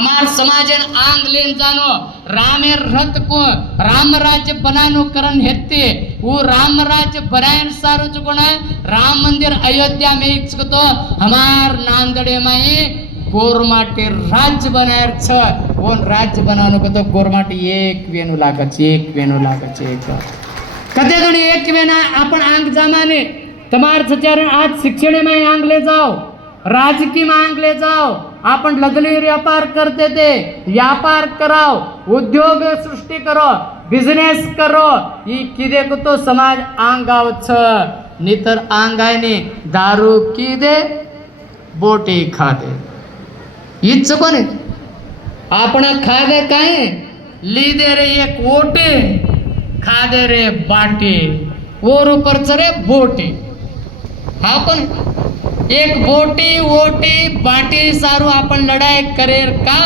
हमार समाजन आंग लेन जानो रामेर रथ को राम राज्य बनानो करन हेते वो राम राज्य बनायन सारो चुकोण राम मंदिर अयोध्या में इच्छको हमार नांदड़े में गोरमाटे राज्य बनायर छ वो राज्य बनानो को तो गोरमाटे एक वेणु लागछ एक कते गणी एक वेणा आपण आंग जामाने तमार सचारण आज शिक्षण में आंग ले जाओ राजकीय में आंग ले जाओ आपण लग्न व्यापार करते थे व्यापार कराओ उद्योग सृष्टि करो बिजनेस करो ये किदे को तो समाज आंगाव छ नितर आंगायने दारू किदे बोटी खादे इच कोने आपण खादे काय लीदे रे एक ओटे खादे रे बाटी और ऊपर चरे बोटी हा कोण एक बोटी ओटी बाटी सारू आपण लढाई करेर का